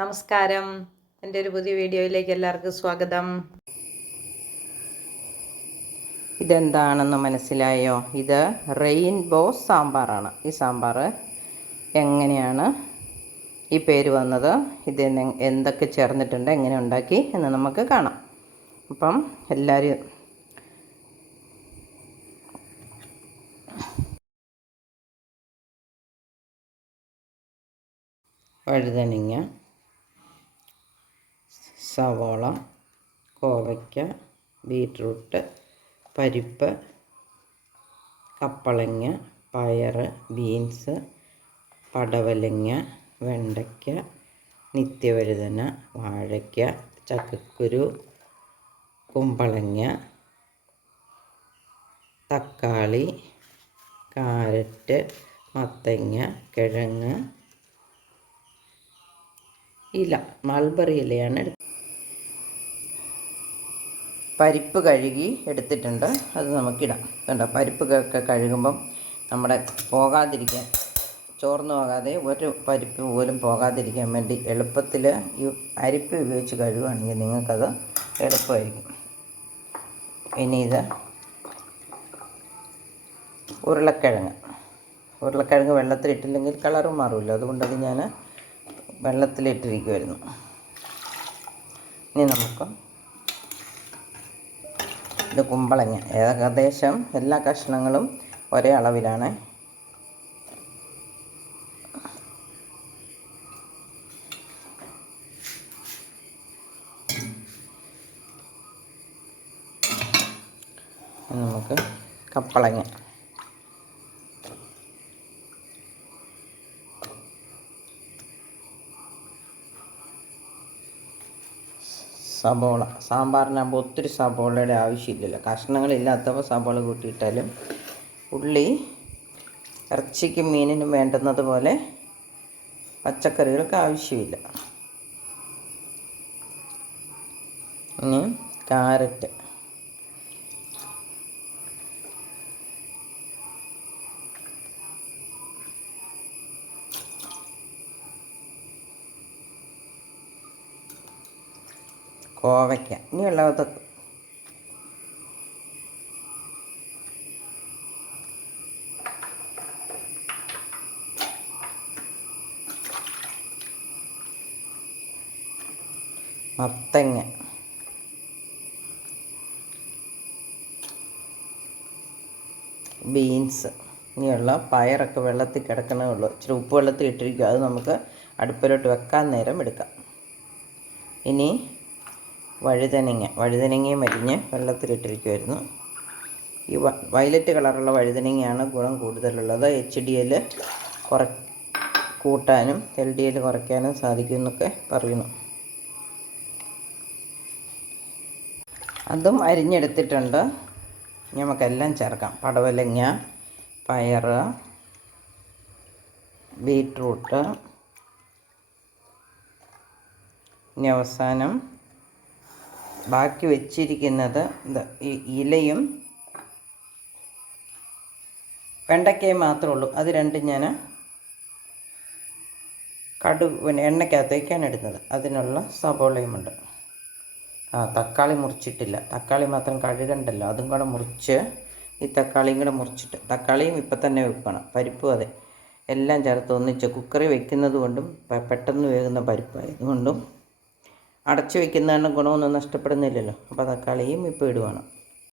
നമസ്കാരം. എന്റെ ഒരു പുതിയ വീഡിയോയിലേക്ക് എല്ലാവർക്കും സ്വാഗതം. ഇതെന്താണെന്ന് മനസ്സിലായോ? ഇത് റെയിൻബോ സാമ്പാറാണ്. ഈ സാമ്പാർ എങ്ങനെയാണ് ഈ പേര് വന്നത്? ഇത് എന്തൊക്കെ ചേർന്നിട്ടുണ്ട്? എങ്ങനെ ഉണ്ടാക്കി? എന്ന് നമുക്ക് കാണാം. അപ്പം എല്ലാവരും വഴുതനങ്ങ സവോള കോവയ്ക്ക ബീറ്റ്റൂട്ട് പരിപ്പ് കപ്പളങ്ങ പയർ ബീൻസ് പടവലങ്ങ വെണ്ടയ്ക്ക നിത്യവഴുതന വാഴയ്ക്ക ചക്കക്കുരു കുമ്പളങ്ങ തക്കാളി കാരറ്റ് മത്തങ്ങ കിഴങ്ങ് ഇല മൾബറി ഇലയാണ് പരിപ്പ് കഴുകി എടുത്തിട്ടുണ്ട്. അത് നമുക്കിടാം. കണ്ടോ പരിപ്പ് ഒക്കെ കഴുകുമ്പം നമ്മുടെ പോകാതിരിക്കാൻ ചോർന്നു പോകാതെ ഒരു പരിപ്പ് പോലും പോകാതിരിക്കാൻ വേണ്ടി എളുപ്പത്തിൽ ഈ അരിപ്പ് ഉപയോഗിച്ച് കഴുകുകയാണെങ്കിൽ നിങ്ങൾക്കത് എളുപ്പമായിരിക്കും. ഇനി ഇത് ഉരുളക്കിഴങ്ങ്. ഉരുളക്കിഴങ്ങ് വെള്ളത്തിലിട്ടില്ലെങ്കിൽ കളറും മാറില്ല. അതുകൊണ്ടത് ഞാൻ വെള്ളത്തിലിട്ടിരിക്കുമായിരുന്നു ഇനി നമുക്ക് ഇത് കുമ്പളങ്ങ. ഏകദേശം എല്ലാ കഷ്ണങ്ങളും ഒരേ അളവിലാണ്? നമുക്ക് കപ്പളങ്ങ. സബോള. സാമ്പാറിനാകുമ്പോൾ ഒത്തിരി സബോളയുടെ ആവശ്യമില്ലല്ലോ. കഷ്ണങ്ങളില്ലാത്തപ്പോൾ സബോള കൂട്ടിയിട്ടാലും ഉള്ളി ഇറച്ചിക്കും മീനിനും വേണ്ടുന്നത് പോലെ പച്ചക്കറികൾക്ക് ആവശ്യമില്ല. ഇനി കാരറ്റ്. കോവയ്ക്ക ഇനിയുള്ളത് മത്തങ്ങ. ബീൻസ്. ഇനിയുള്ള പയറൊക്കെ വെള്ളത്തിൽ കിടക്കണേ ഉള്ളൂ. ഇച്ചിരി ഉപ്പ് വെള്ളത്തിൽ ഇട്ടിരിക്കും. അത് നമുക്ക് അടുപ്പിലോട്ട് വെക്കാൻ നേരം എടുക്കാം. ഇനി വഴുതനങ്ങ വഴുതനങ്ങയും അരിഞ്ഞ് വെള്ളത്തിലിട്ടിരിക്കുമായിരുന്നു ഈ വയലറ്റ് കളറുള്ള വഴുതനങ്ങയാണ് ഗുണം കൂടുതലുള്ളത്. എച്ച് ഡി എൽ കുറ കൂട്ടാനും എൽ ഡി എൽ കുറയ്ക്കാനും സാധിക്കും എന്നൊക്കെ പറയുന്നു. അതും അരിഞ്ഞെടുത്തിട്ടുണ്ട്. നമുക്കെല്ലാം ചേർക്കാം. പടവലങ്ങ പയർ ബീട്രൂട്ട് ഇനി അവസാനം ബാക്കി വെച്ചിരിക്കുന്നത് ഇലയും വെണ്ടയ്ക്കയും മാത്രമേ ഉള്ളൂ. അത് രണ്ടും ഞാൻ കടു പിന്നെ എണ്ണയ്ക്കകത്തേക്കാണ് ഇടുന്നത്. അതിനുള്ള സബോളയുമുണ്ട് ആ തക്കാളി മുറിച്ചിട്ടില്ല. തക്കാളി മാത്രം കഴുകണ്ടല്ലോ. അതും കൂടെ മുറിച്ച് ഈ തക്കാളിയും കൂടെ മുറിച്ചിട്ട് തക്കാളിയും ഇപ്പം തന്നെ വെക്കണം. പരിപ്പും അതെ. എല്ലാം ചേർത്ത് ഒന്നിച്ച് കുക്കറി വെക്കുന്നത് കൊണ്ടും പെട്ടെന്ന് വേകുന്ന പരിപ്പായതുകൊണ്ടും അടച്ചു വെക്കുന്നതാണ് ഗുണമൊന്നും നഷ്ടപ്പെടുന്നില്ലല്ലോ. അപ്പോൾ തക്കാളിയും ഇപ്പോൾ ഇടുവാണ്.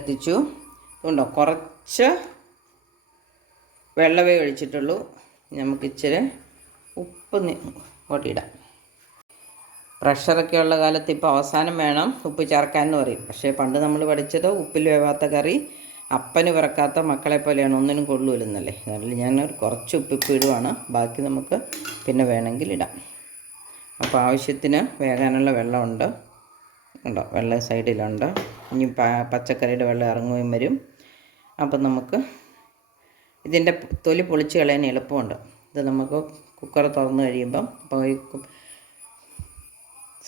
എത്തിച്ചു ഉണ്ടോ കുറച്ച് വെള്ളമേ ഒഴിച്ചിട്ടുള്ളൂ. നമുക്ക് ഇച്ചിരി ഉപ്പ് ഓട്ടിയിടാം പ്രഷറൊക്കെ ഉള്ള കാലത്ത് ഇപ്പോൾ അവസാനം വേണം ഉപ്പ് ചേർക്കാൻ എന്ന് പറയും. പക്ഷേ പണ്ട് നമ്മൾ പഠിച്ചത് ഉപ്പിൽ വേവാത്ത കറി അപ്പന് പിറക്കാത്ത മക്കളെ പോലെയാണ്. ഒന്നിനും കൊള്ളൂലെന്നല്ലേ. അതിൽ ഞാൻ കുറച്ച് ഉപ്പിപ്പ് ഇടുവാണ്. ബാക്കി നമുക്ക് പിന്നെ വേണമെങ്കിൽ ഇടാം. അപ്പോൾ ആവശ്യത്തിന് വേകാനുള്ള വെള്ളമുണ്ട്. ഉണ്ടോ വെള്ള സൈഡിലുണ്ട്. ഇനി പച്ചക്കറിയുടെ വെള്ളം ഇറങ്ങുകയും വരും. അപ്പം നമുക്ക് ഇതിന്റെ തൊലി പൊളിച്ച് കളയാൻ എളുപ്പമുണ്ട്. ഇത് നമുക്ക് കുക്കർ തുറന്ന് കഴിയുമ്പം അപ്പോൾ ഈ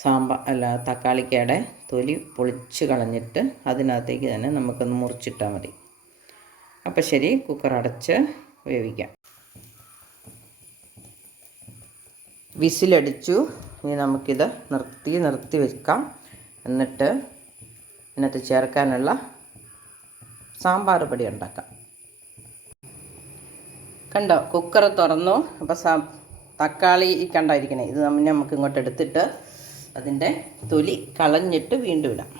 സാമ്പാർ അല്ല തക്കാളിക്കയുടെ തൊലി പൊളിച്ച് കളഞ്ഞിട്ട് അതിനകത്തേക്ക് തന്നെ നമുക്കൊന്ന് മുറിച്ചിട്ടാൽ മതി. അപ്പോൾ ശരി കുക്കർ അടച്ച് വേവിക്കാം. വിസിലടിച്ചു. ഇനി നമുക്കിത് നിർത്തി നിർത്തി വെക്കാം. എന്നിട്ട് ഇതിനകത്ത് ചേർക്കാനുള്ള സാമ്പാർ പൊടി ഉണ്ടാക്കാം. കണ്ടോ കുക്കർ തുറന്നു. അപ്പോൾ സാ തക്കാളി കണ്ടായിരിക്കണേ. ഇത് നമ്മൾ നമുക്ക് ഇങ്ങോട്ട് എടുത്തിട്ട് അതിന്റെ തൊലി കളഞ്ഞിട്ട് വീണ്ടും ഇടാം.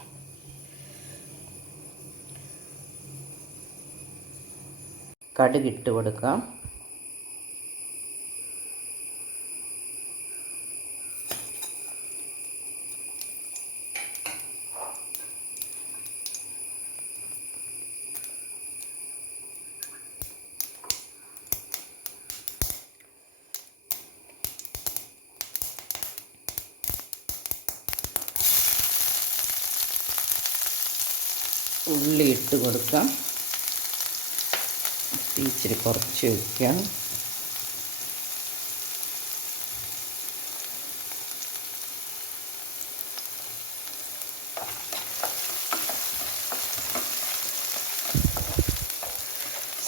കടുകിട്ട് കൊടുക്കാം. ഉള്ളി ഇട്ട് കൊടുക്കാം. ഇച്ചിരി കുറച്ച് വയ്ക്കാം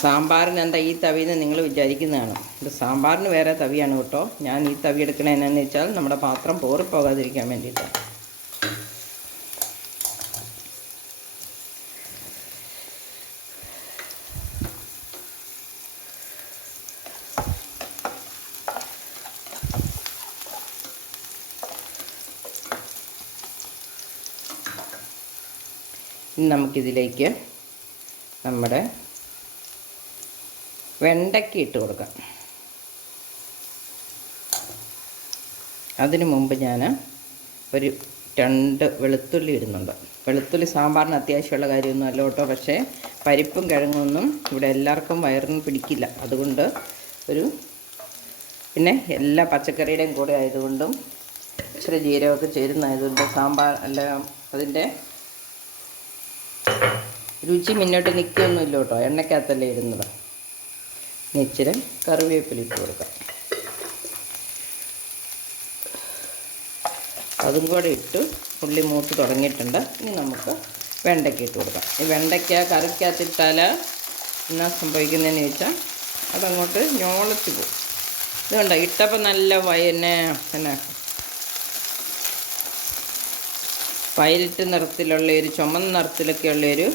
സാമ്പാറിന് എന്താ ഈ തവിയെന്ന് നിങ്ങൾ വിചാരിക്കുന്നതാണ്? ഇത് സാമ്പാറിന് വേറെ തവിയാണ് കേട്ടോ. ഞാൻ ഈ തവി എടുക്കണത് എന്നാന്ന് വെച്ചാൽ നമ്മുടെ പാത്രം പോറിപ്പോകാതിരിക്കാൻ വേണ്ടിയിട്ടാണ്. ഇനി നമുക്കിതിലേക്ക് നമ്മുടെ വെണ്ടയ്ക്ക ഇട്ട് കൊടുക്കാം. അതിനു മുമ്പ് ഞാൻ ഒരു രണ്ട് വെളുത്തുള്ളി ഇടുന്നുണ്ട്. വെളുത്തുള്ളി സാമ്പാറിന് അത്യാവശ്യമുള്ള കാര്യമൊന്നും അല്ല കേട്ടോ. പക്ഷേ പരിപ്പും കിഴങ്ങൊന്നും ഇവിടെ എല്ലാവർക്കും വയറിന് പിടിക്കില്ല. അതുകൊണ്ട് ഒരു പിന്നെ എല്ലാ പച്ചക്കറിയുടെയും കൂടെ ആയതുകൊണ്ടും ഇച്ചിരി ജീരകമൊക്കെ ചേരുന്നതായതുകൊണ്ട് സാമ്പാർ അല്ല അതിന്റെ രുചി മുന്നോട്ട് നിൽക്കുകയൊന്നുമില്ല കേട്ടോ എണ്ണയ്ക്കകത്തല്ലേ ഇരുന്നത് ഇച്ചിരി കറിവേപ്പില ഇട്ട് കൊടുക്കാം. അതും കൂടെ ഇട്ട് ഉള്ളി മൂത്ത് തുടങ്ങിയിട്ടുണ്ട്. ഇനി നമുക്ക് വെണ്ടയ്ക്ക ഇട്ട് കൊടുക്കാം. ഈ വെണ്ടയ്ക്ക കറിക്കകത്തിട്ടാൽ എന്നാ സംഭവിക്കുന്നതെന്ന് ചോദിച്ചാൽ അതങ്ങോട്ട് ഞോളച്ച് പോകും. ഇതുകൊണ്ട് ഇട്ടപ്പോൾ നല്ല വയനെ പിന്നെ വയലറ്റ് നിറത്തിലുള്ള ഒരു ചുമന്ന നിറത്തിലൊക്കെയുള്ള ഒരു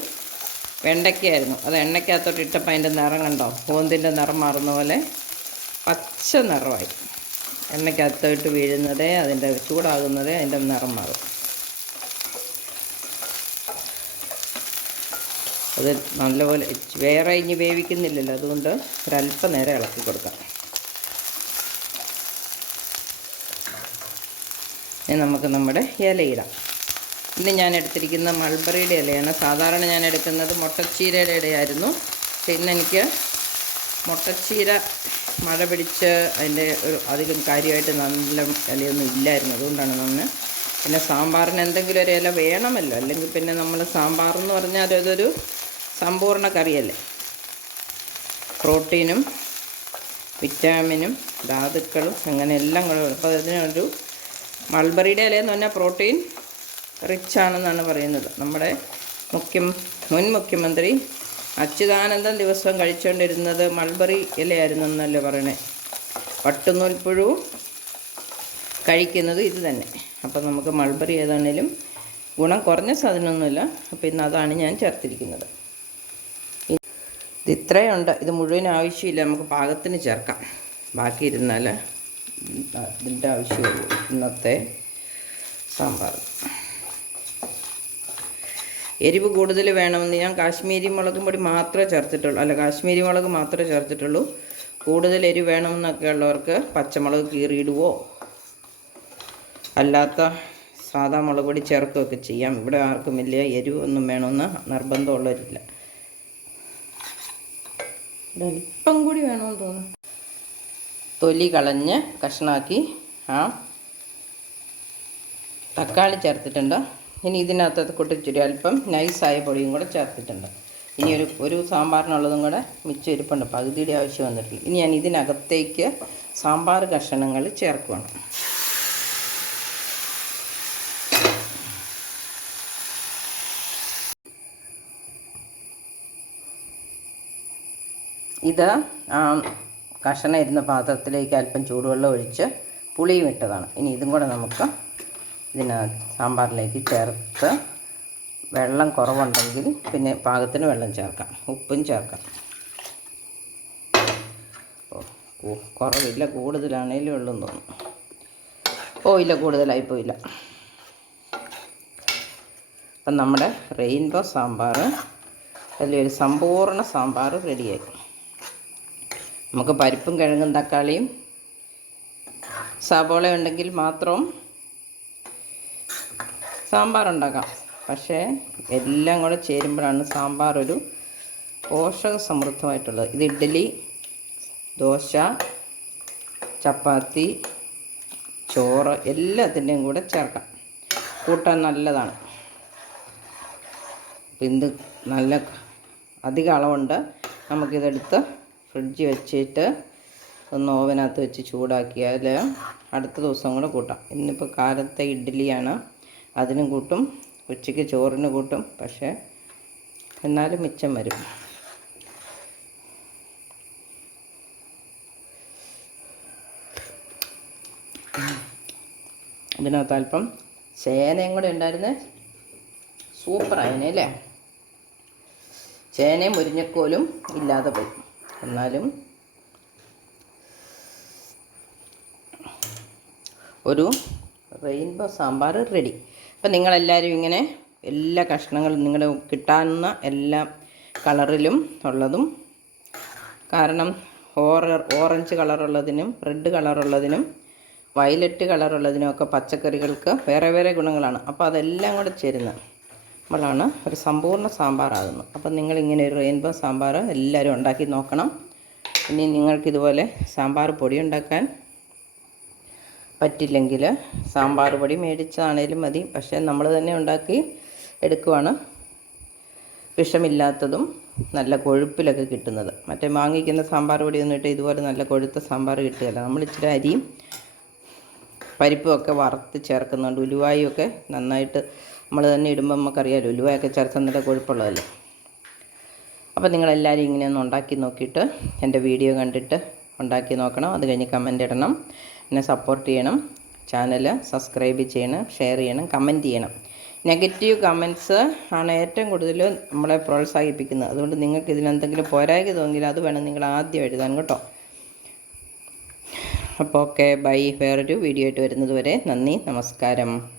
വെണ്ടയ്ക്കായിരുന്നു അത് എണ്ണയ്ക്കകത്തോട്ട് ഇട്ടപ്പോൾ അതിന്റെ നിറം കണ്ടോ? പൂന്തിന്റെ നിറം മാറുന്ന പോലെ പച്ച നിറമായി. എണ്ണയ്ക്കകത്തോട്ട് വീഴുന്നതേ അതിന്റെ ചൂടാകുന്നതേ അതിന്റെ നിറം മാറും. അത് നല്ലപോലെ വേറെ ഇനി വേവിക്കുന്നില്ലല്ലോ. അതുകൊണ്ട് ഒരല്പം നേരം ഇളക്കി കൊടുക്കാം. ഇനി നമുക്ക് നമ്മുടെ ഇലയിടാം. ഇന്ന് ഞാൻ എടുത്തിരിക്കുന്ന മൾബറിയുടെ ഇലയാണ്. സാധാരണ ഞാൻ എടുക്കുന്നത് മുട്ടച്ചീരയുടെ ഇലയായിരുന്നു. പക്ഷേ ഇന്ന് എനിക്ക് മുട്ടച്ചീര മഴ പിടിച്ച് അതിന്റെ ഒരു അധികം കാര്യമായിട്ട് നല്ല ഇലയൊന്നും ഇല്ലായിരുന്നു. അതുകൊണ്ടാണ് നമ്മൾ പിന്നെ സാമ്പാറിന് എന്തെങ്കിലും ഒരു ഇല വേണമല്ലോ? അല്ലെങ്കിൽ പിന്നെ നമ്മൾ സാമ്പാർ എന്ന് പറഞ്ഞാൽ അതൊരു സമ്പൂർണ കറിയല്ലേ? പ്രോട്ടീനും വിറ്റാമിനും ധാതുക്കളും അങ്ങനെ എല്ലാം കൂടെ അപ്പോൾ അതിനൊരു മൾബറിയുടെ ഇലയെന്ന് പറഞ്ഞാൽ പ്രോട്ടീൻ റിച്ച് ആണെന്നാണ് പറയുന്നത്. നമ്മുടെ മുഖ്യം മുൻ മുഖ്യമന്ത്രി അച്യുതാനന്ദൻ ദിവസം കഴിച്ചുകൊണ്ടിരുന്നത് മൾബറി ഇലയായിരുന്നു എന്നല്ലേ പറയണേ പട്ടുനൂൽപ്പുഴുവും കഴിക്കുന്നത് ഇത് തന്നെ. അപ്പം നമുക്ക് മൾബറി ഏതാണേലും ഗുണം കുറഞ്ഞ സാധനമൊന്നുമില്ല. അപ്പോൾ ഇന്ന് അതാണ് ഞാൻ ചേർത്തിരിക്കുന്നത്. ഇത് ഇത്രയുണ്ട്. ഇത് മുഴുവൻ ആവശ്യമില്ല. നമുക്ക് പാകത്തിന് ചേർക്കാം. ബാക്കി ഇരുന്നാൽ ഇതിന്റെ ആവശ്യമുള്ളൂ. ഇന്നത്തെ സാമ്പാർ. എരിവ് കൂടുതൽ വേണമെന്ന് ഞാൻ കാശ്മീരി മുളകും പൊടി മാത്രമേ ചേർത്തിട്ടുള്ളൂ. അല്ല കാശ്മീരി മുളക് മാത്രമേ ചേർത്തിട്ടുള്ളൂ. കൂടുതൽ എരിവ് വേണമെന്നൊക്കെ ഉള്ളവർക്ക് പച്ചമുളക് കീറിയിടുവോ? അല്ലാത്ത സാധാ മുളക് പൊടി ചേർക്കുകയൊക്കെ ചെയ്യാം. ഇവിടെ ആർക്കും വലിയ എരിവ് ഒന്നും വേണമെന്ന് നിർബന്ധമുള്ളവരില്ല. അല്പം കൂടി വേണമെന്ന് തോന്നുന്നു. തൊലി കളഞ്ഞ് കഷ്ണാക്കി ആ തക്കാളി ചേർത്തിട്ടുണ്ട്. ഇനി ഇതിനകത്ത് കൊട്ടിച്ചിരി അല്പം നൈസായ പൊടിയും കൂടെ ചേർത്തിട്ടുണ്ട്. ഇനി ഒരു ഒരു സാമ്പാറിനുള്ളതും കൂടെ മിച്ചം ഇരിപ്പുണ്ട്. പകുതിയുടെ ആവശ്യം വന്നിട്ടില്ല. ഇനി ഞാൻ ഇതിനകത്തേക്ക് സാമ്പാർ കഷണങ്ങൾ ചേർക്കണം ഇത് കഷണം ഇരുന്ന പാത്രത്തിലേക്ക് അല്പം ചൂടുവെള്ളം ഒഴിച്ച് പുളിയും ഇട്ടതാണ്. ഇനി ഇതും കൂടെ നമുക്ക് ഇതിനകത്ത് സാമ്പാറിലേക്ക് ചേർത്ത് വെള്ളം കുറവുണ്ടെങ്കിൽ പിന്നെ പാകത്തിന് വെള്ളം ചേർക്കാം. ഉപ്പും ചേർക്കാം. കുറവില്ല. കൂടുതലാണേലും ഉള്ളെന്ന് തോന്നുന്നു. ഓ ഇല്ല കൂടുതലായി പോയില്ല. അപ്പം നമ്മുടെ റെയിൻബോ സാമ്പാർ വലിയൊരു സമ്പൂർണ സാമ്പാർ റെഡിയായി. നമുക്ക് പരിപ്പും കിഴങ്ങും തക്കാളിയും സബോള ഉണ്ടെങ്കിൽ മാത്രം സാമ്പാർ ഉണ്ടാക്കാം പക്ഷേ എല്ലാം കൂടെ ചേരുമ്പോഴാണ് സാമ്പാർ ഒരു പോഷക സമൃദ്ധമായിട്ടുള്ളത് ഇത് ഇഡ്ഡലി ദോശ ചപ്പാത്തി ചോറ് എല്ലാത്തിന്റെയും കൂടെ ചേർക്കാം. കൂട്ടാൻ നല്ലതാണ്. ഇത് നല്ല അധികം അളവുണ്ട്. നമുക്കിതെടുത്ത് ഫ്രിഡ്ജ് വെച്ചിട്ട് ഒന്ന് ഓവനകത്ത് വെച്ച് ചൂടാക്കിയാൽ അടുത്ത ദിവസം കൂടെ കൂട്ടാം. ഇന്നിപ്പോൾ കാലത്തെ ഇഡ്ഡലിയാണ് അതിനും കൂട്ടും ഉച്ചയ്ക്ക് ചോറിന് കൂട്ടും പക്ഷേ എന്നാലും മിച്ചം വരും. ഇതിനകത്ത് അല്പം ചേനയും കൂടെ ഉണ്ടായിരുന്നേ. സൂപ്പറായനെ അല്ലേ? ചേനയും മുരിഞ്ഞക്കോലും ഇല്ലാതെ പോയി. എന്നാലും ഒരു റെയിൻബോ സാമ്പാർ റെഡി. അപ്പം നിങ്ങളെല്ലാവരും ഇങ്ങനെ എല്ലാ കഷ്ണങ്ങളും നിങ്ങൾ കിട്ടാവുന്ന എല്ലാ കളറിലും ഉള്ളതും. കാരണം ഓറ ഓറഞ്ച് കളറുള്ളതിനും റെഡ് കളറുള്ളതിനും വയലറ്റ് കളറുള്ളതിനും ഒക്കെ പച്ചക്കറികൾക്ക് വേറെ വേറെ ഗുണങ്ങളാണ്. അപ്പോൾ അതെല്ലാം കൂടെ ചേരുന്നത് നമ്മളാണ് ഒരു സമ്പൂർണ സാമ്പാറാകുന്നത്. അപ്പം നിങ്ങളിങ്ങനെ ഒരു റെയിൻബോ സാമ്പാർ എല്ലാവരും ഉണ്ടാക്കി നോക്കണം. ഇനി നിങ്ങൾക്കിതുപോലെ സാമ്പാർ പൊടി ഉണ്ടാക്കാൻ പറ്റില്ലെങ്കിൽ സാമ്പാർ പൊടി മേടിച്ചതാണേലും മതി. പക്ഷേ നമ്മൾ തന്നെ ഉണ്ടാക്കി എടുക്കുവാണ്. വിഷമില്ലാത്തതും നല്ല കൊഴുപ്പിലൊക്കെ കിട്ടുന്നത്. മറ്റേ വാങ്ങിക്കുന്ന സാമ്പാർ പൊടി എന്നിട്ട് ഇതുപോലെ നല്ല കൊഴുത്ത സാമ്പാർ കിട്ടുകയില്ല നമ്മൾ ഇച്ചിരി അരിയും പരിപ്പും ഒക്കെ വറുത്ത് ചേർക്കുന്നുണ്ട്. ഉലുവായൊക്കെ നന്നായിട്ട് നമ്മൾ തന്നെ ഇടുമ്പോൾ നമുക്കറിയാമല്ലോ ഉലുവായൊക്കെ ചേർത്ത് നല്ല കൊഴുപ്പുള്ളതല്ലേ. അപ്പോൾ നിങ്ങളെല്ലാവരും ഇങ്ങനെ ഒന്ന് ഉണ്ടാക്കി നോക്കിയിട്ട് എന്റെ വീഡിയോ കണ്ടിട്ട് ഉണ്ടാക്കി നോക്കണം. അത് കഴിഞ്ഞ് കമന്റ് ഇടണം. എന്നെ സപ്പോർട്ട് ചെയ്യണം. ചാനൽ സബ്സ്ക്രൈബ് ചെയ്യണം ഷെയർ ചെയ്യണം കമന്റ് ചെയ്യണം. നെഗറ്റീവ് കമൻസ് ആണ് ഏറ്റവും കൂടുതൽ നമ്മളെ പ്രോത്സാഹിപ്പിക്കുന്നത്. അതുകൊണ്ട് നിങ്ങൾക്ക് ഇതിലെന്തെങ്കിലും പോരായ്ക തോന്നിയാൽ അത് വേണം നിങ്ങൾ ആദ്യം എഴുതാൻ കേട്ടോ. അപ്പോൾ ഓക്കെ ബൈ വേറൊരു വീഡിയോ ആയിട്ട് വരുന്നത് വരെ നന്ദി നമസ്കാരം.